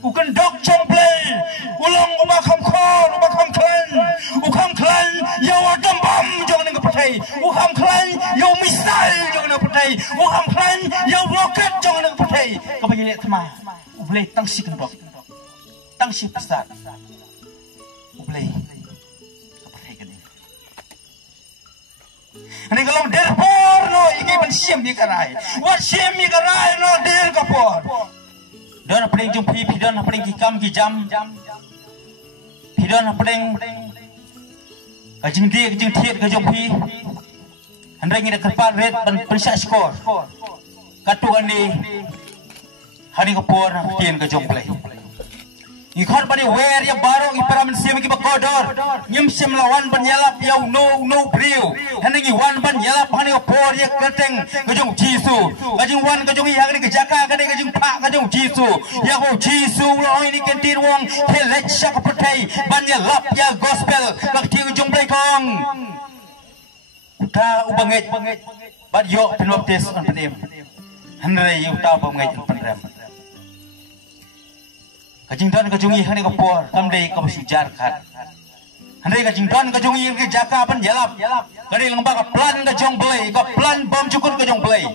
Ukan dok jomplay, ulang umakam klan, ukam klan, yau adam bam jangan nak percaya, ukam klan, yau misal jangan nak percaya, ukam klan, yau roket jangan nak percaya. Kau bagi lihat sama, ublay tangsi kendok, tangsi besar, ublay, kau percaya kan ini. Ini kalau derpor no, ini pun siam ni karai, wat siam ni karai no der kapor. Pidana pedeng jumpi, pidana pedeng kikam kijam, pidana pedeng kajing dia kajing tiat kajumpi, hendeng ini kerpat red pensiap skor, katu andi hari kapur tian kajumplay. Ikut pada wer yang baru iparaman siam kita kodor, nyem siam lawan penyalap yau no brio, hendeng iwan penyalap hari kapur yang keteng kajung jisu, kajung wan kajung yang ini kejaka kajung pak kajung jisu, yang jisu lawan ini kentir wong kelek syak pertai penyalap ya gospel bakti kajung belakang. Udah ubanget, bad yo penoptis on penem, hendeng udah ubanget penem. Kajing dan kajungi hari kapur, kamdei kamu sujar kan. Hari kajing dan kajungi ke jaka pan jalap. Kali lembak ke plan kajong belai, ke plan bom cukur kajong belai.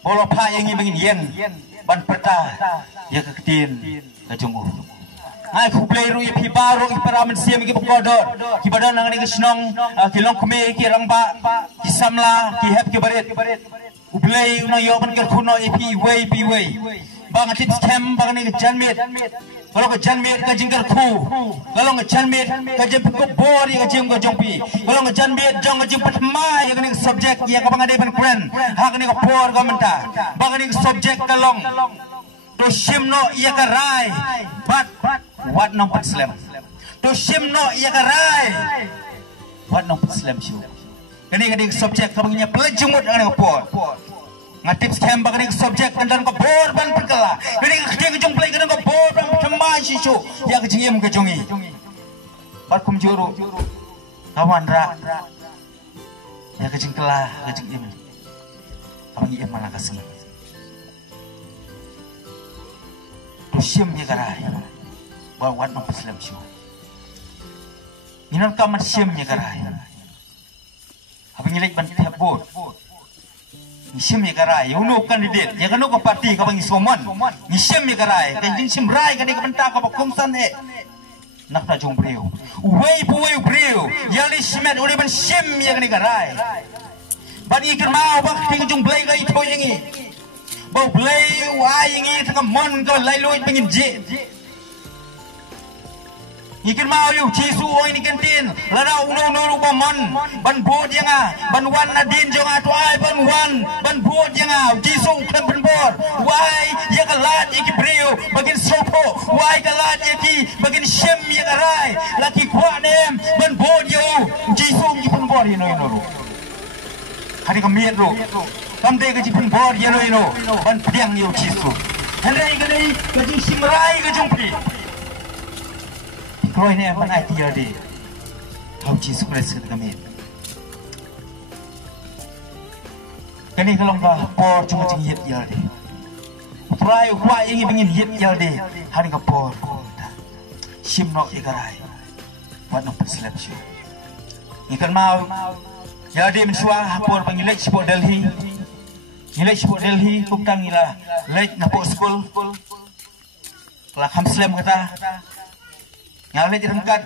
Bolo pa yang ingin yen, ban peta, ya keketin kajungu. Ai ku belai ru ipi baru iparaman siam ki pekodor. Ki badan nang ni kesnong, ki long kume ki rangba, ki samla, ki hep ki baret. Ku belai una yo ban ker kuno ipi way. Bang atit stem bang ni janmit, kalau ke janmit ke jingkar ku, kalau ke janmit ke jemput bor yang jeng ke jompi, kalau ke janmit jong ke jemput ma yang ni subjek yang ke bang ada ban keren, hak ni ke bor ke mentah, bang ni subjek kalong, to simno ia ke rai, but what nampak slam, to simno ia ke rai, what nampak slam show, kini subjek ke bangnya pelajumut yang ke bor. Ngatip scam bagi subjek dan ke bor ban perkala. Jadi kecing jumpai ke ke bor ban cemai sisu ya kecing kejungi. Barkum juru kawan ra. Ya kecing kelah kecing im. Abang im mana kasih. Tusim ya karai. Bawa no Islam siu. Minan kaman sim ya karai. Abang nyelek ban tiap bor. Nisim ya karai, uno kandidat, ya kan uno parti kapang isoman, nisim ya karai, kanjing sim rai kan ikbentak kapang kongsan nak na jong brio, uwei brio, yali simet uli ban sim ya kan karai, bani ikir mau bak ting jong blay kai to yangi, bau blay wai yangi tak mon kau lailoi pengin je. Ikan mau yuk jisu oi ni kentin, lara uno pamon, ban bot yang ban wan nadin jong atuai ban bot yang jisu kan ban bor, wai ya kalat iki brio, bagin sopo, wai kalat iki bagin shem ya karai, laki kuat nem ban bot yo, jisu iki ban bor ino. Hari kamiet ro, kamde ke ban bor ino, ban piang yo jisu, hari ke simrai ke jumpi. Kau ini apa nak dia di? Kau Yesus Kristus kami. Kini kalau kau por cuma cingit dia di. Prai kuat yang ingin hit dia di. Hari kau por. Simno ikarai. Buat nak perselap syu. Ikan mau. Jadi mensuah por pengilek sport Delhi. Ilek sport Delhi kuptang ila lek napok school. Kelak hamslam kata. Yang lain direngkat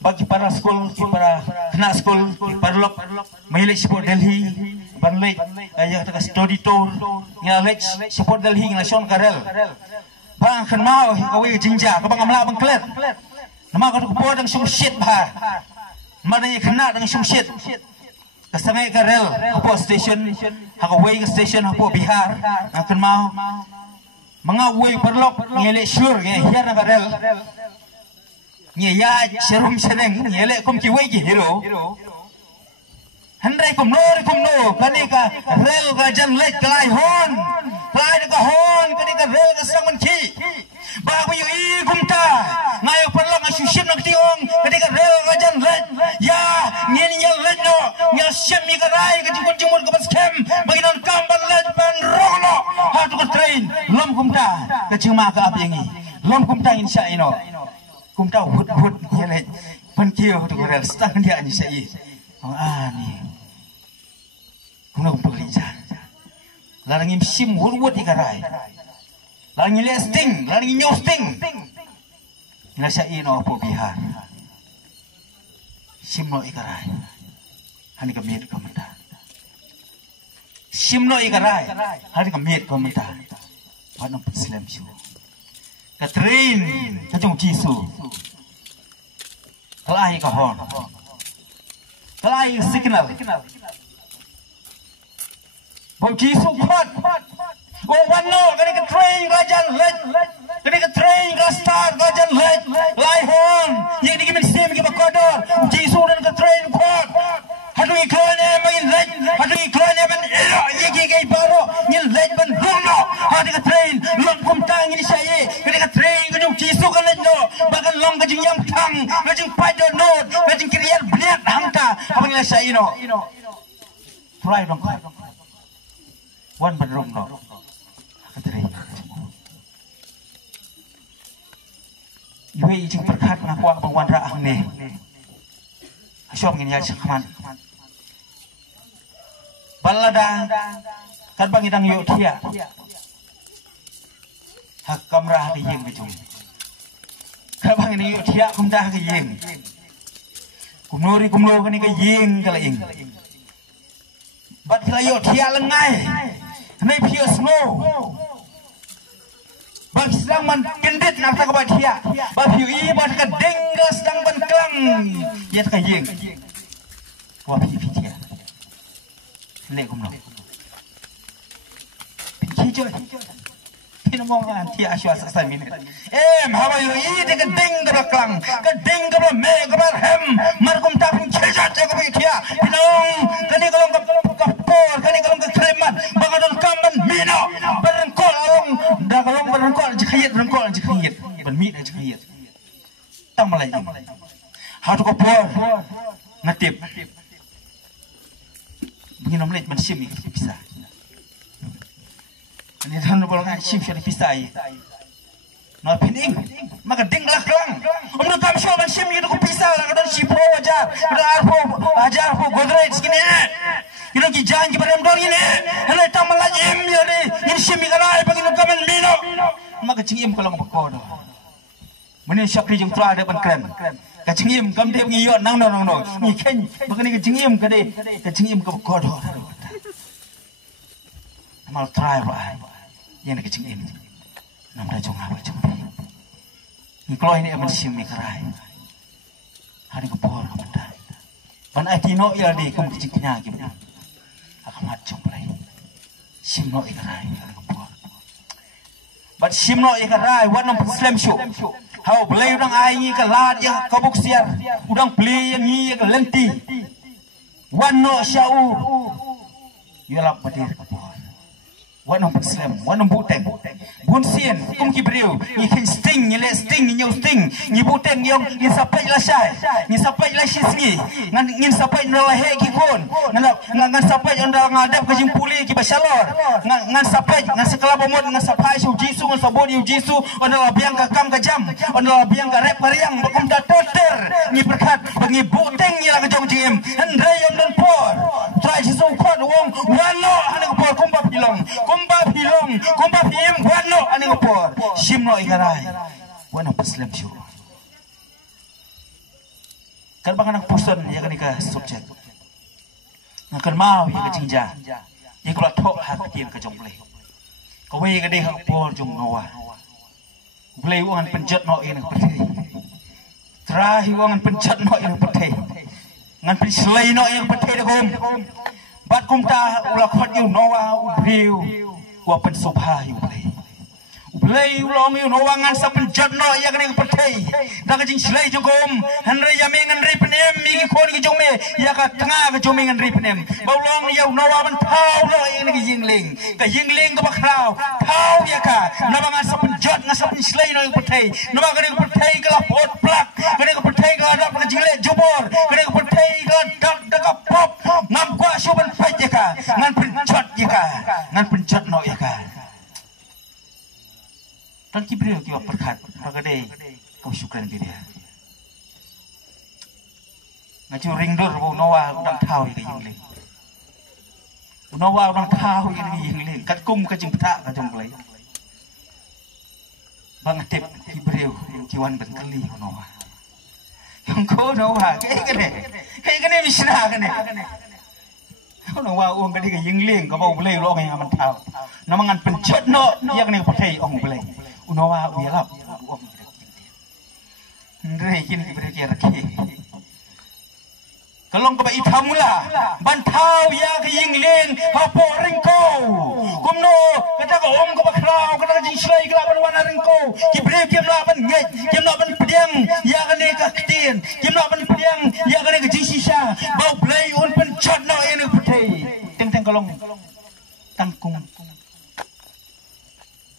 bagi para sekolah, para kena sekolah, para lok milik support Delhi, banlek yang kata study tour, yang lain support Delhi nasional karel. Bang kan mau kau jinja, kau bang amla bang klet. Nama kau kau dengan sumshit bah, mana yang kena dengan sumshit. Kesangai karel, kau station, kau way station, kau Bihar, kan mau mengawui perlok milik sure, yang hiar karel. Ya serum seneng nyelek kum kiwai ki hero handai kum no kani ka rel ka jan lek klai hon kani ka rel ka sangon ki babu yu I kum ta ngayo perlo nga sushim nak tiong kani ka rel ka jan lek ya nyen nyel lek no nyel shem mi ka rai ka jikon jumur ka baskem baginan kambal lek ban rogno ha tu ka train lom kum ta ka cuma ke apa ini lom kumta insya ino kumta hut ya le penkiu tu korel stang dia insya i ni kumna kumta lijan larang sim hut ikarai larang listing larang nyosting nasa ino po bihar simno ikarai hani kamit kamata simno ikarai hani kamit kamata panong Islam siya Katrin kajong Jisu kalai kahon kalai signal bom Jisu kuat oh wano kani Katrin kajan let kani Katrin kastar kajan let lai hon yang dikimin sim kiba kodor Jisu dan Katrin kuat hadu iklan emang let hadu iklan emang ilo yiki gay baro ngil let ban rono hadu Katrin long kumtang ini saya kani Katrin kajong Jisu kalan no bagan long kajing yang tang kajing pado no kajing kriyan bniat hamta abang ila saya ino try dong wan ban rom no Katrin Yui ijing berkat ngaku abang wan raang ne asyom ngin ya sakman balada kan bang idang yuk tia hak kamrah ke yeng bijung kan bang ini yuk tia kumdah ke yeng kumlori kumlo kan ke yeng kala yeng bat kala yuk tia lengai nai pio snow bang sedang man kendit nak tak bat tia bat pio i bat ka dengga sedang ban klang ya ka yeng wa pi tia lệ cũng được khi chơi khi nó mong là thì ai sợ sai mình em how are you eat cái đinh cái clang cái đinh cái mẹ cái hem mà cũng ta cũng chơi chơi cái bị thia thì nó cái này cái por cái này cái kreman bagai dalam kamban mino berengkol orang dah kalau berengkol jahit berengkol jahit bermit jahit tam lagi harus kau por ngatip begini nomlet man sim ini bisa. Ini dah nak boleh sim sudah bisa. Nak pending, maka ding laklang. Umur kami semua man sim itu bisa. Kalau sim pro aja, ajar pro godrej segini. Ini lagi jangan kita remdor ini. Ini tambah lagi ini sim ini kalau begini kami mino. Maka cingim kalau ngapakod. Mana syakri jeng tua ada penkren. Kacingim kam dia ngiyot nang ni ken bakani kacingim kade kacingim ka kodor mal try ba yang kacingim nam da jong apa jong ni kloy ni aman sim ni karai hari ko por ka benda ban atino ya di kum kacingnya ki akamat jong play sim no ikarai hari ko por but sim no ikarai wan nam Islam show Hau beli udang air ke lat ya kabuk siar udang beli yang ni ke lenti wano syau yalap padir kapon wano Islam wano buteng bun sien kum kibriu ni ken sting ni le sting ni nyau sting ni buteng yang ni sapai la syai ni sapai la sisngi ngan ngin sapai ndala he ki kon ngan sapai ndala ngadap ke jimpuli ki basalor ngan sapai ngan sekala bomot ngan sapai su Jisu ngan sabodi Jisu ndala biang ka kam ka jam ndala biang ka rep kariang bakum ta toter ni berkat bagi buteng ni la ka jong jim ndre yon dan por try Jisu kon wong wano ane ko por kumba pilong kumba pim wano ane ko por simno ikarai wano Islam syu kan bang anak puson ya kan ika subjek ngakan mau ya ka jingja ya ko thok hak tim ka jong ble ko we ka de hak por jong noa ble wan penjat no in ka putih terahi wan penjat no in putih ngan pen slay no in putih de kum bat kum ta ula khot yu noa ubriu wa pen sobha yu ble Ulay ulong yu no wangan sa penjat no ya kan pertai dak jing slay jongom hanre yame nganri penem mi khon ki jongme ya ka tanga ka jongme nganri penem baulong ya no wa man thau lo yang ni yingling ka bakrau thau ya ka na bangan sa penjat nga sa slay no pertai na ba kan pertai ka la pot plak kan ka pertai ka dak ka jingle jobor kan ka pertai ka dak ka pop ngam kwa shuban fight ya ka ngan penjat ya ka ngan penjat no ya ka kan kibriu kiwa perkat agade kau syukran dia ngacu ringdor bu noa udang thau ini yang noa udang thau ini yang kat kum ke jing peta ke jong play bang tip kibriu kiwan bengkeli noa yang kau noa kayak gini misna kan kau noa uang kadi ke yang ling kau play lo yang aman thau namangan pencet no yang ni pakai ong play noa uyalap uang Ndre kin kibriu kira kalau kau itamula bantau ya ke yingling hapo ringko kumno kata kau om kau bakrau kata jing slai kelaban wana ringko kibriu kim laban ngej kim laban pediang ya ke ne ka kitin kim laban pediang ya ke ne ke jing sisa bau play un pencot no ini putih teng teng kolong tangkung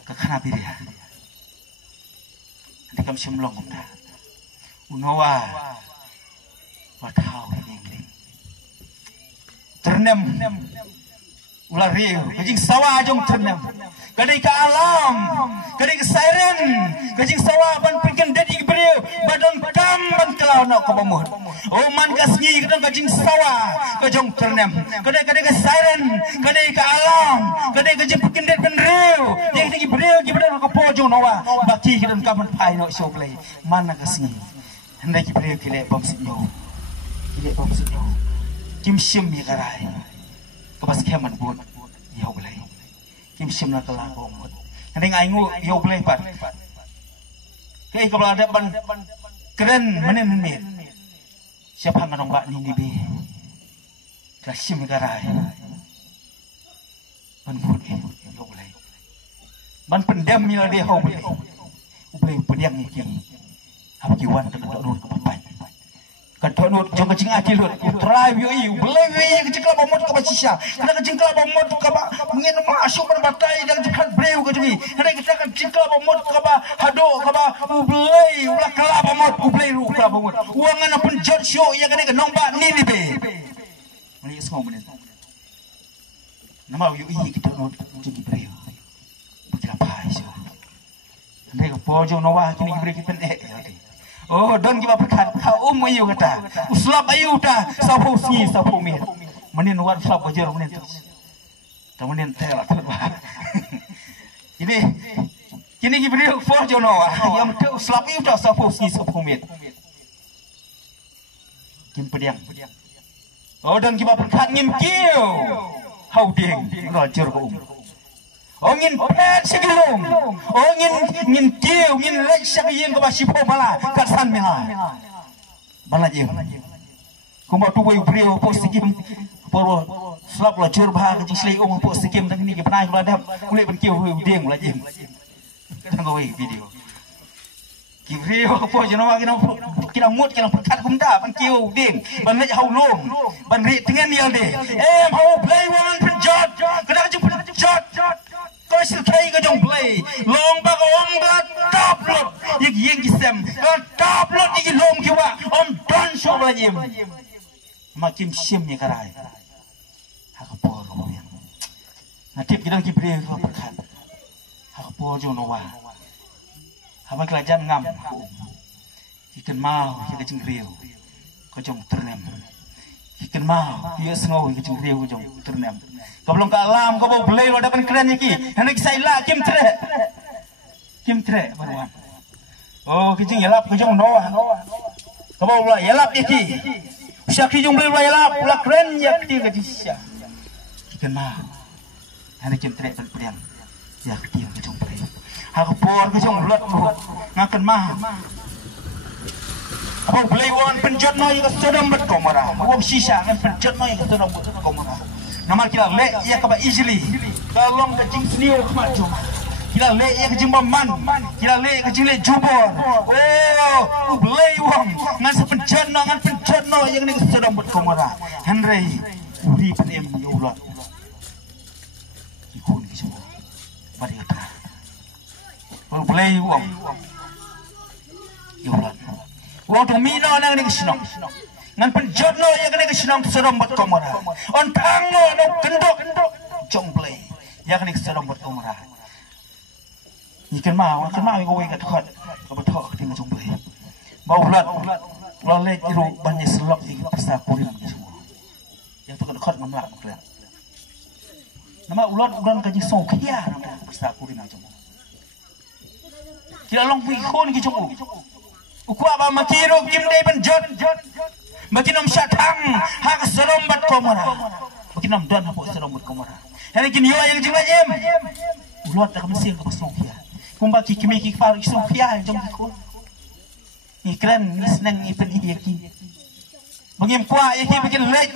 ke kana biria nanti kami semlong kumda unawa watau ternem ular riu kajing sawah jong ternem kadai ke alam kadai ke siren kajing sawah ban pikan dedi beriu badan kam ban kelau nak ke bamut oh man kasnyi kadang kajing sawah kajong ternem kadai ke siren kadai ke alam kadai kajing pikan dedi ban riu yang tinggi beriu gibran ke pojong nawa baki kadang kaman pai nak shoplay mana kasnyi hendak beriu kile bom sinyo kim sim mi karai kabas keman bud yau belai kim sim na kala ko mot ning aingu yau belai pat kai kabla ada ban keren menit siapa nganong bak ni be ka sim mi karai ban bud yau belai ban pendam mi de hau belai belai pediang ni ki apa kiwan tak dok ko papai kadonut jong kecing ati lut drive yo iu belewe kecing kelapa mot ka basisya kada kecing kelapa mot ka ba ngin masuk pada batai dan jekat breu ka jemi kada kecing kelapa mot ka ba hado ka ba ubelei ulah kelapa mot ubelei ru kelapa mot uangan apa jot show ya kada nombak ni ni be mani semua menit nama yo i kadonut jong breu bukira pai so ndai ko pojo no wa kini breu kipen oh don kiba perkat kau ayu kata uslap ayu ta sapu si sapu mir menin war uslap bajer menin terus menin tel ini kini kibriu for jono yang te uslap ayu ta sapu si sapu mir kim pediang oh don kiba perkat ngim kiu hau ding rojer ko Ongin pet segilung, ongin kiu, ngin lek sakiyeng ke basipo malah katsan mela, malah jeng. Kumau tu boy brio pos sikim, poro slap la jur bah kecing selai pos sikim dan ini pernah keladap kulit berkiu deng malah jeng. Kita ngawai video. Kibrio pos jenawa kita mut kita perkat kumda berkiu deng, banlek hau long, banlek dengan nial deh. Hau play one penjat, kena kecing penjat. Kau silkai ke jong play, long baga om gat taplot, yang kisem, taplot yang long kiwa, om don show lagi. Makin sim ni karai, aku poro yang, natip kita kibri kau perkat, aku poro jong nawa, apa kelajan ngam, ikan mau, ikan cengkriu, kau jong ternem, ikan mau, dia sengau ikan cengkriu kau jong ternem. Kau belum kalam, kau bawa beli wadah keren ni. Hendak saya lah kim tre, baruan. Oh, kicing yelap, kicing noah. Kau bawa yelap ni. Siapa kicing beli yelap, ulah keren ya kecil kecil. Ikan mah, hendak kim tre berperiang. Ya kecil kicing beli. Aku por kicing lot lu, ngakan mah. Kau beli wan penjat no yang sedang berkomara. Uang sisa kan penjat no yang sedang berkomara. Nama kita lek ia kaba easily. Kalau kecing senior kemacung. Kita lek ia kecing baman. Kita lek kecing lek jubor. Oh, belai wang. Ngan penjana yang ni sedang berkomara. Henry, uri penem ya Allah. Ikun kisah. Mari kata. Oh, belai wang. Ya Allah. Wang tu mina nang ni kesenang. Ngan penjana yang kena kesenang sedang berkomara. On tango no kendok jong play yang kena sedang berkomara. ikan mau ikan wei kat khot ka bathok ting jong blai bau lat lo le iru banyak selok di pasar kuring semua yang tu kat khot ngamlak klan nama ulat ulan ka ji song khia na pasar kuring semua kira long pi khon ki jong ukwa ba makiro kim dei ban jot makinom syatang hak serom bat komara makinom dan hapo serom bat komara hari kini yo yang jingla em ulat tak mesti ka song khia kumba ki kimi ki far song khia jong ki khon ni kran ni senang ipen hidia ki bangim kwa iki bikin lek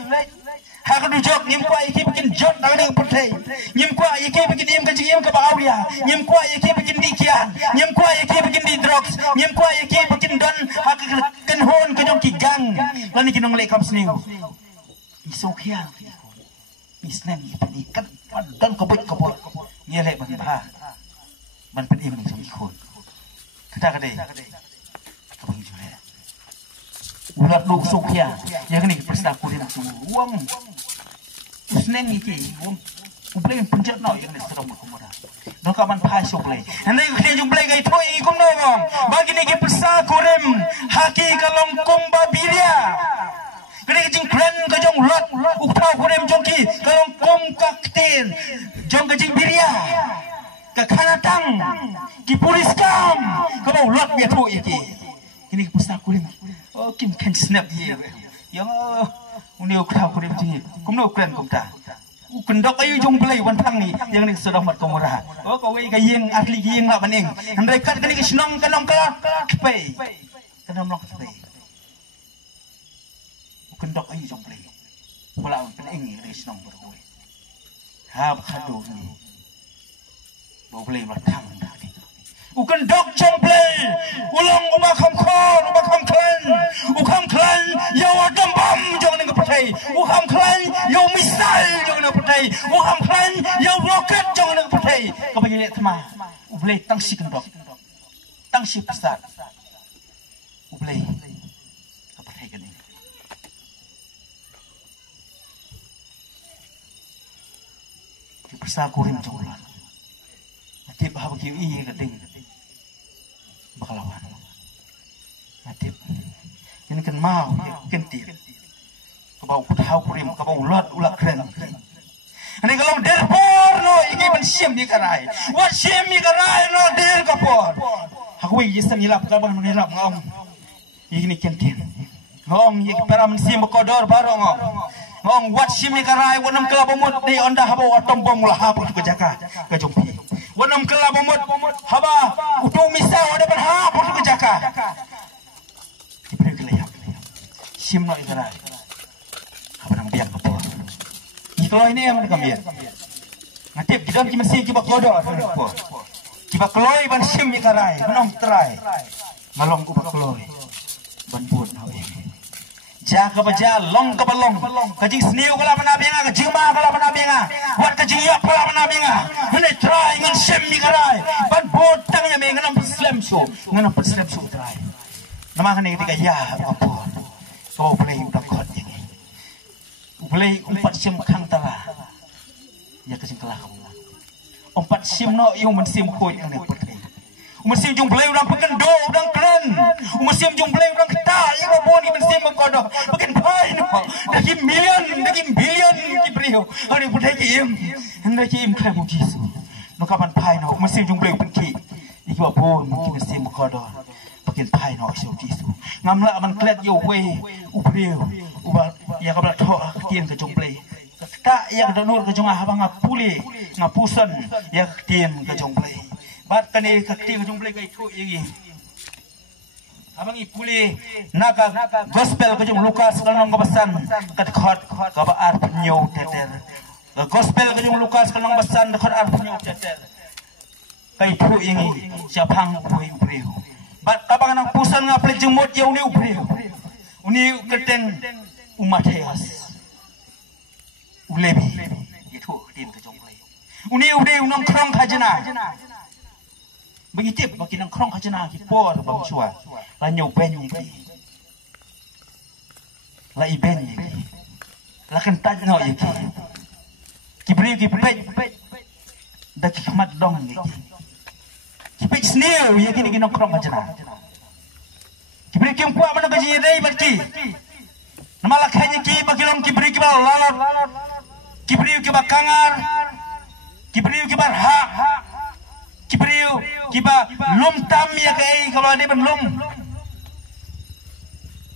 hak du jok nim kwa iki bikin jot dang ding putai nim kwa iki bikin im ka jing ka baulia nim kwa iki bikin dikian nim kwa iki bikin di drugs nim kwa iki bikin don hak ken hon ka jong ki gang lan ki nong lek kam sniu ni song khia ni senang ipen ikan dan ka bit ka bo ni lek ban baมันเป็นเองสมควรkita kade kabang jule ulat lu sokya yang ni pesta kurin uang usneng iki uang ublay penjat no yang ni seram kumara no kaman phai soklay nanti khne jumblay gai thoi kum no ngom bagi ni ki pesta kurim haki kalong kumba bilia kene jing kren ka jong lot ukthau kurim jong ki kalong kum kaktin jong ka jing bilia ke kanatang ki polis kam kalau lot biar tu iki ini pusat kulim oh kim kan snap dia yang uni ukra kulim ji kum no kren kum ta ukendok ayu jong belai wan thang ni yang ni sudah mat komora oh ko wei ka yeng asli yeng la baning andai kat kani ki snong kanong ka pe kanong nok pe ukendok ayu jong belai pula pen eng ni snong beroi ha khadu ni boleh bertang dari ukan dok jomblay ulang umakam klan yau adam bam jangan nak percaya ukam klan yau misal jangan nak percaya ukam klan yau roket jangan nak percaya kau bagi lihat sama boleh tangsi kendok tangsi besar boleh kau percaya kan ini di besar kurim jomblay natip haba ki iya kading bakalawan natip ini kan mau kan tir kabau kutau kurim kabau ulat ulak keren ini kalau derpor no iki ban siam ni karai wat siam ni karai no der kapor aku iki senilap kabang nilap ngom ini kan tir ngom iki param siam kodor baro ngom wat siam ni karai wanam kelabomot di onda haba watom bom lah haba ke jaka ke jompi wanam kelabomot haba utu misau ada ban haba ke jaka diberi kelayap siam no ikarai haba nang biak kapor ni kalau ini yang mereka biar ngatip jidam ki mesti ki bakodor ki bakloi ban siam ni karai banong trai malong ku bakloi ban buat hawe jaga baja long ka balong kajing sniu kala manabenga kajing ma kala manabenga wat kajing yak kala manabenga hene try ngan semmi karai ban botang nya mengan slam show ngan slam show try nama kane tiga ya apa so play udah kot ini play 4 sim khang tala ya kajing kala kamu 4 sim no yu men sim khoi yang ne putri mesim jung play udah pekendo udah keren mesim jung play udah kita yang boni mesim mengkodoh makin pai no daging billion ki brio hari putih ki im hendak ki im kai mu jisu no kapan pai no mesim jung play penki iki wa bon ki mesim mengkodoh makin pai no isu jisu ngamla man klet yo we u brio uba ya kabla tho kien ke jung play ta ya donor ke jung abang ngapuli ngapusan ya kien ke jung play bat kani kakti ke jumble kai thu yegi abang i puli naga gospel ke jum Lukas kanong kabasan kat khot ka ba ar pnyo teter gospel ke jum Lukas kanong basan khot ar pnyo teter kai thu yegi siapang pui priu bat abang nang pusan ngaple jemot yau ni priu uni keteng umatheas ulebi itu tin ke jumble uni ude unong krong khajana begitu bagi nang krong khajana ki por bang chua la nyau ben ni la iben ni la kan taj no yi ki bri ki pej da ki khamat dong ni ki Kipik snew ya kini kini krong kajana. Kibri kim kuat mana kaji dai berki. Nama lakhanya ki bakilong kibri ki bal lalat. Kibri ki bakangar. Kibri ki bar ha. Kibri ki ba lum tam ya kai kalau ada ben lum.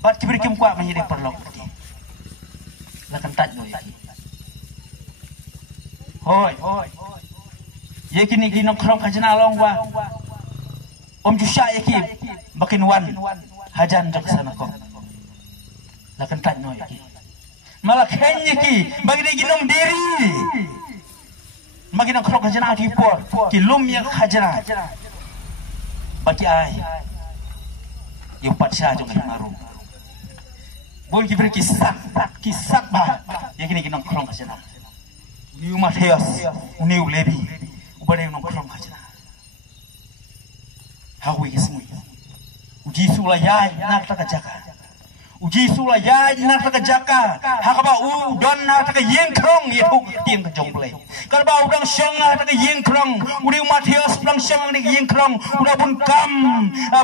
Bat kibri kim kuat menjadi perlok. Lakan taj no ya. Hoi. Ya kini kini krong kajana long wa. Om Jusha ya ki bakin wan. Hajan jok sana kok. Lakan taj no ya ki. Malah kenya ki bagi dia ginong diri. Bagi nak krong kajana ki por. Ki lum yang kajana. Bagi ai. Yang patsa jong maru. Boleh kibri kisah bah. Ya kini ginong krong kajana. Uniu Mateus, uniu Levi. Ubare yang krong kajana. Hawi kesini. Uji sulayai nak tak jaka. Uji sulayai nak tak jaka. Hakaba don nak tak yeng krong itu tiang kejong play. Karba udang syong nak tak yeng krong. Udi Matius udang syong nak yeng krong. Udah pun kam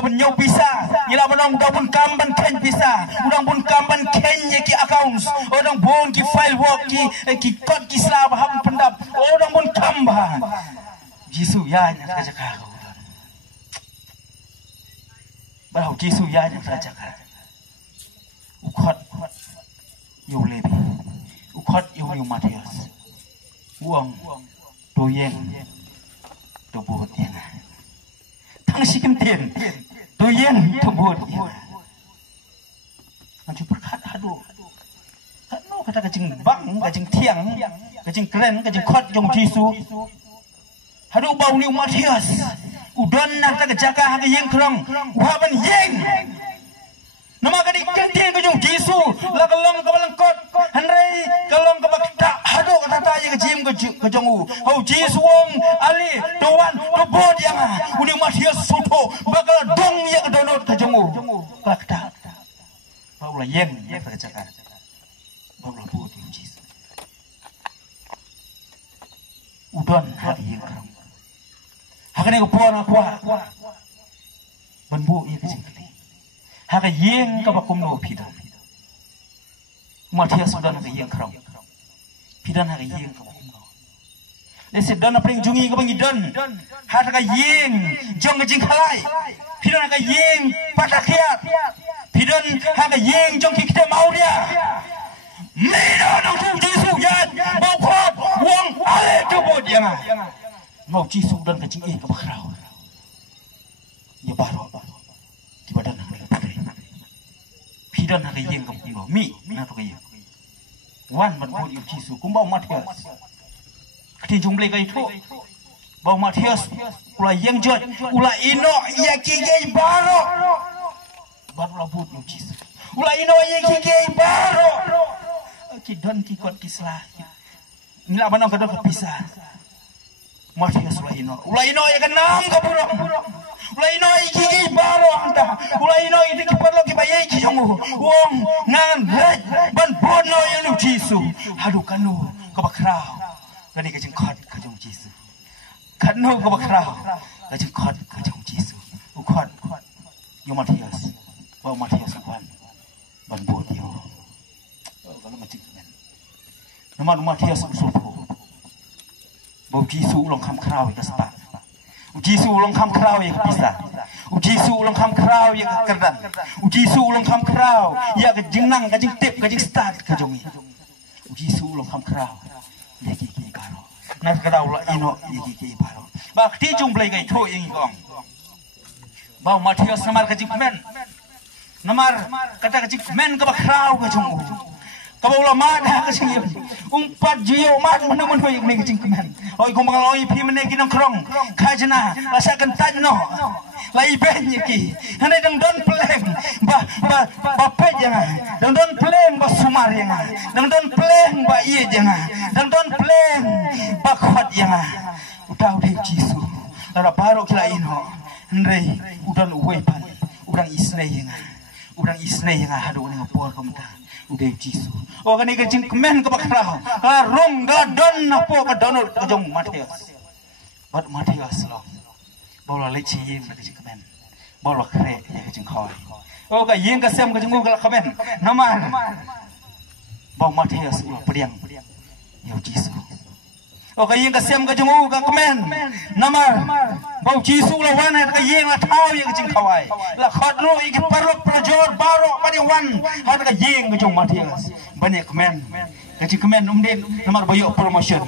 benyau bisa. Ila benong udah pun kam ban ken bisa. Udang pun kam ban ken ki accounts. Udang pun ki file work ki code ki slab ham pendap. Udang pun kam bah. Jisu ya nak tak jaka. Bahawa Yesus ya yang rajakan. Ukot Yu Levi, ukot Yu Matius, uang doyeng dobut yang, tang sikim tien doyeng dobut yang. Macam berkat hadu, kanu kata kajing bang, kajing tiang, kajing keren, kajing kot Yung Yesus. Hadu bau Yu Matius. Udon nak tak jaga hak yang kerong, waban yang. Nama kadi kenting kejung Yesu, la kalong kabalang kot, hanrei kalong kabak tak hado kata tanya kejim kejung u. Hau Yesu wong ali doan dobod yang uni Matius soto bakal dong ya kedonot kejung u. Kelak tak. Bau la yang tak jaga. Bau la bod yang Yesu. Udon hak yang kerong. Hakane ko puan ako banbu iya kecing kali. Haka yeng kabakum no pidan. Matius sudah haka yeng kerong. Pidan haka yeng kabakum no. Desi dan apa yang jungi kabang idan. Haka yeng jong kecing kalai. Pidan haka yeng patakiat. Pidan haka yeng jong kita mau dia. Mina nang tu Yesus yan. Bau kuat wong ale tu bod yang. Mau Yesus dan kecing ke bakrau. Ya baru di badan mereka putri. Pidan nak yang kamu mi nak tu kaya. Wan berbuat Yesus kumbau Matius. Ketin jumlah kaya itu. Bau Matius ulah yang jod ulah ino ya kigay baru. Baru lah buat Yesus. Ulah ino ya kigay baru. Kidan kikot kislah. Inilah mana kadang kepisah. Matius ulah ino ya kenam kapurong. Ulah ino iki baro anta. Ulah ino itu kiperlo kibayai ki jongu. Wong ngan red ban bono yang lu Yesus. Hadu kanu kabakrau. Gani kajeng kot kajeng Yesus. Kanu kabakrau. Kajeng kot kajeng Yesus. Ukot yo Matius. Bau Matius ban bon yo. Kalau macam kan. Nama Matius usulku. Bau Yesus ulang kam krau ya sepak. Yesus ulang kam krau ya bisa. Yesus ulang kam krau ya kerdan. Yesus ulang kam krau ya kejengang kajing tip kajing start kajongi. Yesus ulang kam krau ya kiki baro. Nak krau la ino ya kiki baro. Bakti jumblai gai tho yang gong. Bau Matius namar kajing men. Namar kata kajing men ka krau kajong. Kau ulama dah kesini, umpat jiwa mat mana yang ni kecing keman. Oi kau mengaloi pi mana kinong krong, kajna rasakan tajno, lai benye ki. Hanya dang peleng, ba jangan, dang peleng ba sumar jangan, dang peleng ba iye jangan, dang peleng ba kuat jangan. Udah Yesus, lara baru kila ino, Henry udah uwepan, udah isne jangan, hadu ni ngapor kemudian. Udah Yesus. Oh kan ikan cingkemen ke bakrau. Rong gadon napo kadonol kajong Matius. Bat Matius loh. bola leci yin ka jing kemen bola kre ya ka jing khoi o ka yin ka sem ka jing ka kemen naman bau Matius ulah pediang ya Yesus o ka yin ka sem ka jing ka kemen naman bau Yesus la wan ka yin la thau ya ka jing khoi la khot ro i ka parok projor baro padi wan ha ka yin ka jing Matius banyak kemen Kaji kemen umdin namar bayok promotion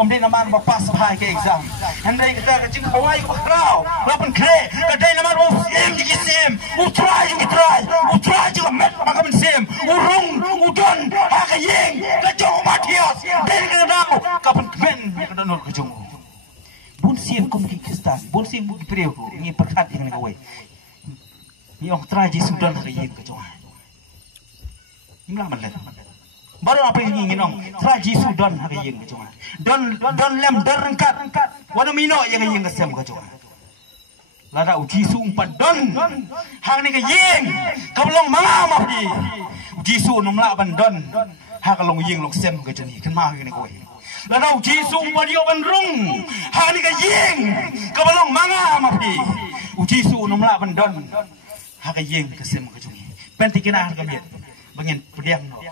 umdin namar bapas bahai ke exam andai kita kaji kawai bakrau lapan kre kadai namar sim jiki sim utrai juga met makamen sim urung udon haka yeng kajong Matius dari kadang kapan kemen kadang nol kajong bun sim kum ki Kristus bun sim bu priu ni perkat yang kawai ni ong traji sudan haka yeng kajong imla malet baru apa yang ingin nong traji sudan haka yeng kajong don lem derengkat wadu mino yang yeng kesem kajong lada uji sumpat don hang ni kayeng kablong manga mapi uji su nomla ban don haka long yeng long sem kajong kan ma ni kowe lada uji sumpat yo ban rung hang ni kayeng kablong manga mapi uji su nomla ban don haka yeng kesem kajong penti kena haka miet bangin pediang no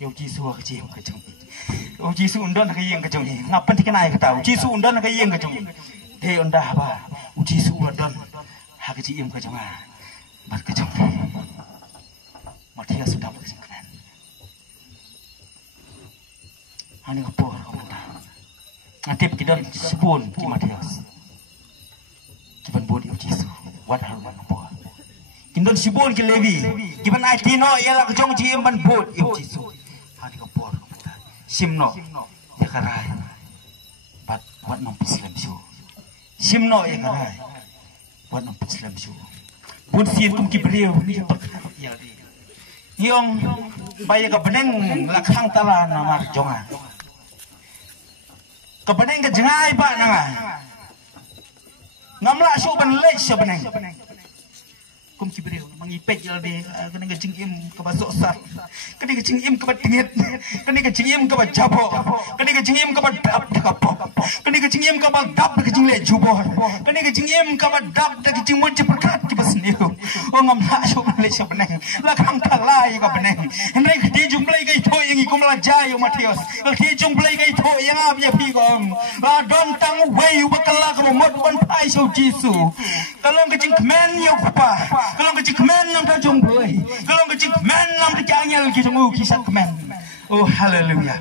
yo Yesus ka jim ka jong yo Yesus undon ka yeng ka jong ngapan ti kenai ka tau Yesus undon ka yeng ka jong de undah ba Yesus undon ha ka jim ka jong bar ka jong Matius sudah ka jong kan ani ka por ka mata ngatip kidon sepun ki Matius kiban bod yo Yesus wat haru man por kindon sibon ki Levi kiban ai tino yela ka jong jim ban bod yo Yesus simno ya karai bat buat nom Islam su simno ya karai buat nom Islam su bun sin kum kibriu ni perkara ya di yong baya ka beneng lakhang tala namar jonga ka beneng ka jengai ba nanga ngamla su ban le su beneng kum kibriu mangipet ya de kena ka jingim ka basok sat kena ka jingim ka batingit kena ka jingim ka bajabo kena ka jingim ka badap ka pop kena ka jingim ka badap ka jingle jubo kena ka jingim ka badap ka jingmon ceperkat ki basniu o ngam ha so le so beneng la khang thalai ka beneng hendai ki jumblai kai tho yang ikum la jai Matius ki jumblai kai tho yang ab ya pi gom la don tang wei bakala ka mod ban pai so Yesu kalong ka jing men yo pa kalong ka jing men nam ta jong boy kalong ka jing men nam ta jangel ki jong ki sat men oh haleluya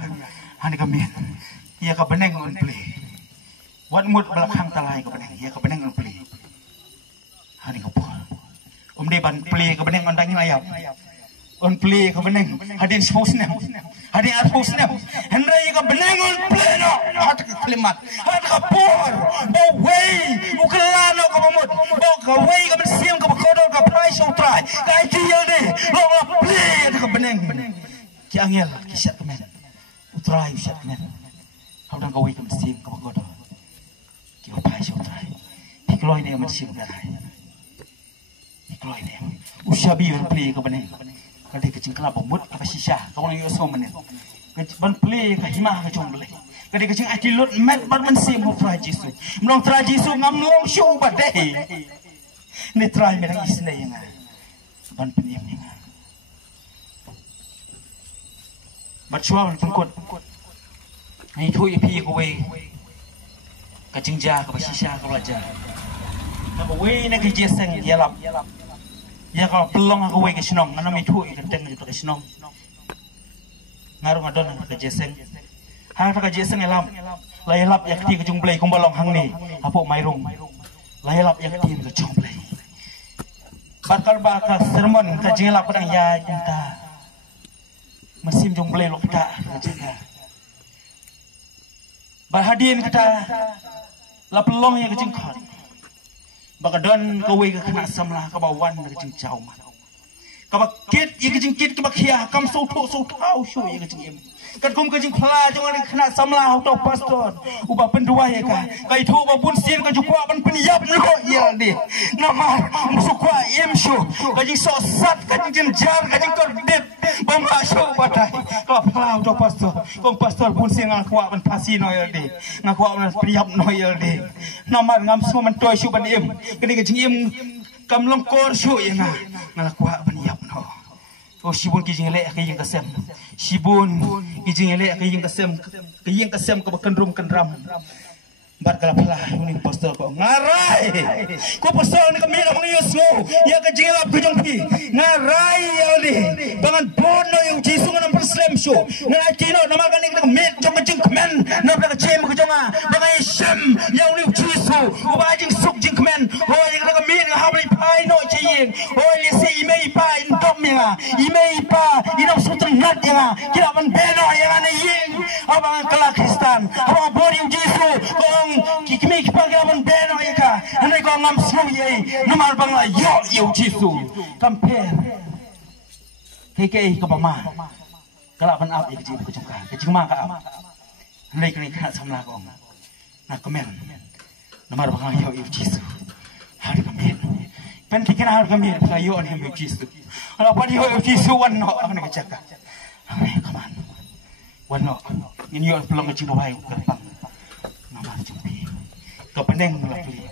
hani ka men ya ka beneng on play wat mut belakang talai ka beneng ya ka beneng on play hani ka pol de ban play ka beneng on dang ayap on play ka beneng hadin spose nem hadin atpos nem hendrai ka beneng on play no hat ka kalimat hat ka por bo way ukelano ka bomot bo ka way ka bersiam ka kodo ka price out try ka ideal de lo play ka beneng ki angel ki sat men utrai sat men hawdang ka way ka bersiam ka kodo ki ka price out try ikloi ne bersiam ka ikloi ne usabi play ka beneng kadai kecing kelap bomot ka sisa ka wala yo so men ban play ka hima ka jong play kadai kecing akilot met ban mensim ho tra Yesus mlong tra Yesus ngam long show ba dei ni try me nang isne yang ban peniam ni bat chua ban kot ni thui pi ko we ka jingja ka sisa ka raja ka we na ki jeseng yalap ya kalau pelong aku wei ke sinong ana mi thui kan teng ke sinong ngaru ngadon ke jeseng ha ka jeseng elam layelap ya ti ke jungblai kum balong hang ni apo mairung layelap ya ti ke jungblai bakal bakal sermon ka jingelap pedang ya cinta mesim jungblai lok ta jinga bahadin kata la pelong ya ke jingkot bakadon ka wei ka kena samlah ka bawan ka jing chau ma ka bakit ye ka jing kit ka bakhia kam so tho so thau shu ye ka jing em kan kum ka jing phla jong ani kena samlah to pastor uba pendua ye ka kai tho ba bun sin ka jukwa ban peniap lo ye de nama musukwa em shu ka jing so sat ka jing jar ka jing kor det Pemasuk badai. Kau pelau tu pastor. Kau pastor pun sih ngakuak ban pasi noyel deh. Ngakuak ban priap noyel deh. Nama ngam semua mentoy syu ban im. Kini kecing im kam longkor syu ya ngakuak ban yap no. Oh sibun kijing elek ke yang kesem. Sibun kijing elek ke yang kesem ke bekendrum kendram. Bar kala pala ni pastor ko ngarai ko pastor ni kami amang Yesu ya ka jingla bujong pi ngarai yaldi bangan bono yung jisu ng Muslim show na kino na maganing na mit jong jing kmen na ka chem ko jonga bangan shem yang ni jisu o ba jing suk jing kmen o yang ka mit nga habli pai no jiin o li si imei pa in dom nga imei pa ino sutang nat nga kira ban beno yang ana yin abang kala Kristen abang bori yung jisu kikmi kipagaman beno ika hanay ko ngam smuye namal bang yo jisu compare keke ka bama kala ban ap ik jisu ka jingma ka ap hanay ko ni ka samla ko na komen namal bang yo jisu hari komen pen kikina hari komen ka yo ni yo jisu ala pa yo jisu wanno ang nagchaka ay kaman wanno ini yo pelong jisu bai ka pang namal jumpi kau peneng lagi.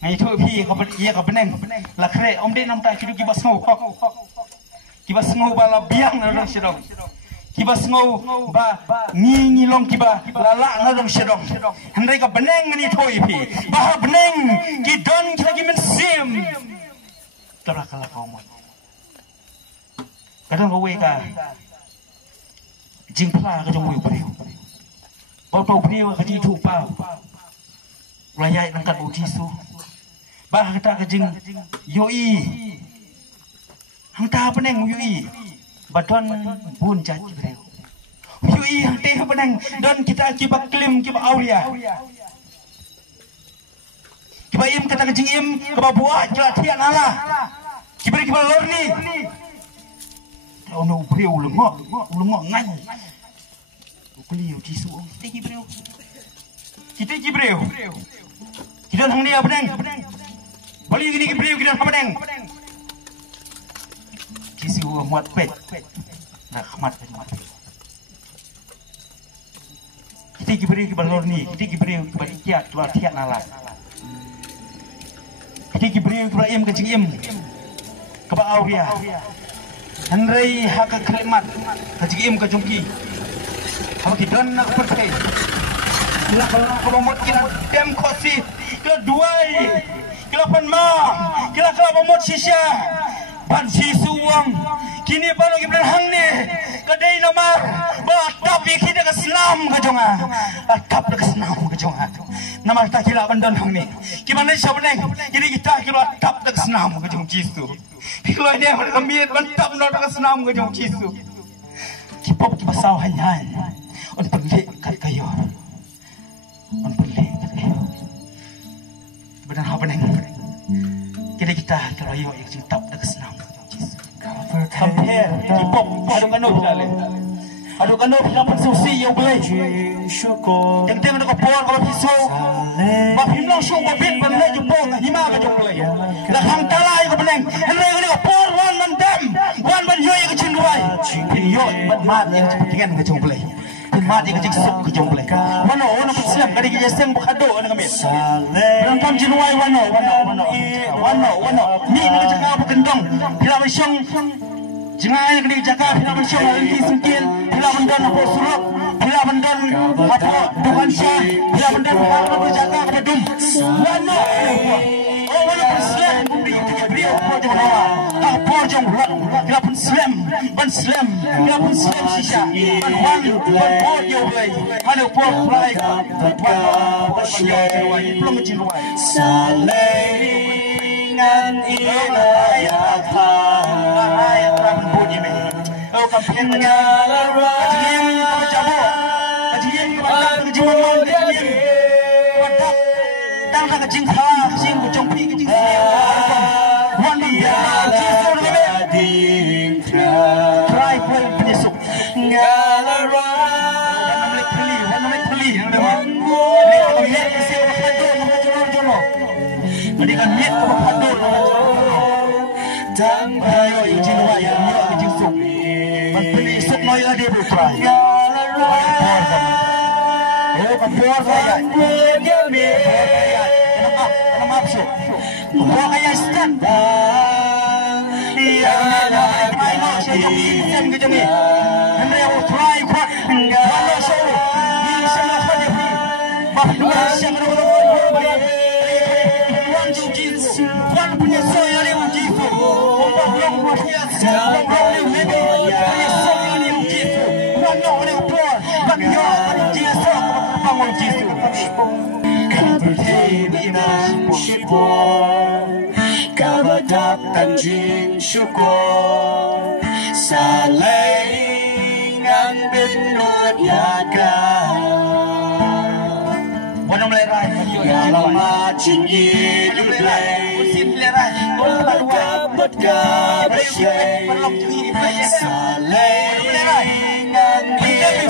Ngai tu pi kau iya kau peneng. Lakre om de nam ta kidu kibas ngau. Kibas ngau bala biang na dong sedong. Kibas ngau ba ngi long kiba lala na dong sedong. Hendai kau peneng ni tu pi. Bah peneng kidon kita kimen sim. Terakala kau mo. Kadang kau weka jingpla ka jong wi priu. Bau tau priu ka ji tu pau. Raya nangkat ujisu bah kata kejing yoi hang ta peneng yoi badon bun jaji breu yoi hang teh peneng don kita kibak klim kibak aulia kibak im kata kejing im kibak buah kibak tian ala kibak lorni tau no breu lengok ngai ukuli ujisu teh breu kita kibreu kita hang dia peneng balik gini kibreu kita peneng kisi muat pet nak khamat kita kibreu kibalor ni kita kibreu kibalikiat kiat nala kita kibreu kibaim kecing im keba auria Henry hak kremat kecing im kejungki kalau kita nak pergi kalau mau kita dem kosi kita duai kita penmam kita kalau mau sisa ban sisuang kini baru kita hang ni kedai nama batap kita ke senam ke jonga batap ke senam ke jonga nama kita kira bandon hang ni gimana siapa neng jadi kita kira batap ke senam ke jong jisu kalau ini mereka miet batap nak ke senam ke jong jisu kipop kipasau hanya untuk pergi kat kayu on perli benar apa neng kita kalau yo yang cinta dak senang compare kipop adu kanu dale adu kanu dapat susi yo boleh yang tengah nak por kalau piso ba himlang show ba bit ban le jupo hima ka jong boleh la hang talai ko beneng henre ko ni por wan man dam wan man yo yang cin duai yo ban mat yang cepetingan ka jong boleh mati kecik sok ke jong boleh wano bersiap kali kita seng berkado dengan kami berangkam jinuai wano ni nak jaga bergendong bila bersyong jangan kena jaga bila bersyong nanti sengkil bila mendon apa surup bila mendon apa dukan syah bila mendon apa berjaga pada dum wano bersiap beliau apa jong bila pun slam ban slam bila pun slam sisa ban wan pot yo bay mana pot fly pot yo belum jinuai salingan inayata ayat bunyi me oh kampen ngalara kajian jabo kajian kajian tang tang kajing ha kajing jong pi kajing wan dia try penyesuk ngalara namanya peli lihat kesih berpadu nama jono mendingan lihat berpadu nama jono dan bayo izin wayang yo izin suk Menteri isuk noy ada bukan. Oh kapur saya. Kenapa maaf sih? Bukan kayak stan. Kau berdatang jin syukur salingan benut yaga lama cingi diplay dapat kabasyay salingan benut